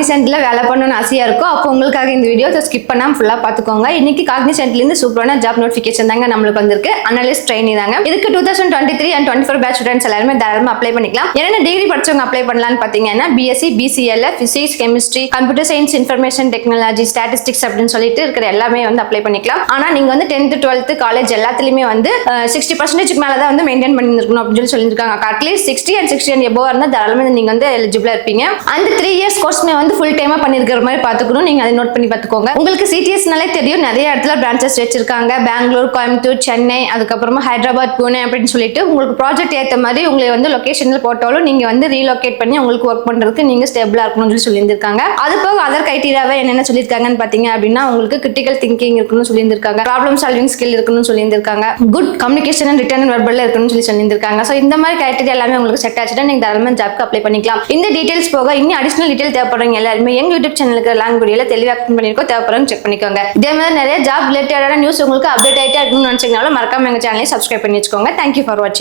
காக்னிசென்ட்ல வேலை பண்ணணும்னு ஆசையா இருக்கும் அப்போ உங்களுக்காக இந்த வீடியோ ஸ்கிப் பண்ணாம ஃபுல்லா பாத்துக்கோங்க. இன்னைக்கு காக்னிசென்ட்ல இருந்து சூப்பரான ஜாப் நோட்டிஃபிகேஷன் தாங்க நம்மளுக்கு வந்திருக்கு. அனலிஸ்ட் ட்ரெயினி தாங்க. இதுக்கு 2023 and 24 பேட்ச் ஸ்டூடண்ட்ஸ் எல்லாரும் தாராளமா அப்ளை பண்ணிக்கலாம். என்னென்ன டிகிரி படிச்சவங்க அப்ளை பண்ணலாம்னு பாத்தீங்கன்னா BSc, BCL, physics, chemistry, computer science, information technology, statistics அப்படின்னு சொல்லிட்டு இருக்கிற எல்லாமே வந்து அப்ளை பண்ணிக்கலாம். ஆனா நீங்க வந்து 10th 12th காலேஜ் எல்லாத்துலயுமே வந்து 60% மேல தான் வந்து மெயின்டைன் பண்ணி இருக்கணும் அப்படின்னு சொல்லியிருக்காங்க. அட்லீஸ்ட் 60 and 60 and above இருந்தா தாராளமா நீங்க வந்து எலிஜிபிளா இருப்பீங்க. அந்த 3 years கோர்ஸ்மே வந்து ஃபுல் டைமா பண்ணிருக்கிற மாதிரி பாத்துக்கணும். நீங்க அதை நோட் பண்ணி பாத்துக்கோங்க. உங்களுக்கு CTSனாலே தெரியும், நிறைய இடத்துல பிரான்ச்சஸ் வச்சிருக்காங்க. பெங்களூர், கோயம்புத்தூர், சென்னை, அதுக்கப்புறமா ஹைதராபாத், புனே அப்படின்னு சொல்லிட்டு உங்களுக்கு ப்ராஜெக்ட் ஏற்ற மாதிரி உங்களை வந்து லொகேஷன்ல போட்டாலும் நீங்க வந்து ரீலோகேட் பண்ணி உங்களுக்கு ஒர்க் பண்றதுக்கு நீங்க ஸ்டேபிளா இருக்கணும்னு சொல்லியிருக்காங்க. அது போக அதர் கிரைட்டீரியாவை என்னென்ன சொல்லியிருக்காங்கன்னு பாத்தீங்க அப்படின்னா உங்களுக்கு கிரிட்டிக்கல் திங்கிங் இருக்கணும்னு சொல்லியிருக்காங்க, ப்ராப்ளம் சால்விங் ஸ்கில் இருக்கணும்னு சொல்லியிருக்காங்க, good communication and return and verbal இருக்கணும்னு சொல்லியிருக்காங்க. ஸோ இந்த மாதிரி கிரைட்டீரியா எல்லாமே உங்களுக்கு செட் ஆச்சுன்னா நீங்க தாராளமா ஜாப்க்கு அப்ளை பண்ணிக்கலாம். இந்த டீடைல்ஸ் போக இன்னும் அடிஷனல் டீடைல் தேவைப்படுறவங்க எல்லாருமே எங்க யூடியூப் சேனலுக்கு லாங் வீடியோல தெளிவாக பண்ணிருக்கோம். தேவைப்படுறவங்க செக் பண்ணிக்கோங்க. இதே மாதிரி நிறைய ஜாப் ரிலேட்டடான நியூஸ் உங்களுக்கு அப்டேட் ஆகிட்டே இருக்கணும்னு நினைச்சீங்கனாலும் மறக்காம எங்க சேனலை சப்ஸ்கிரைப் பண்ணி வச்சுக்கோங்க. தேங்க்யூ ஃபார் வாட்சிங்.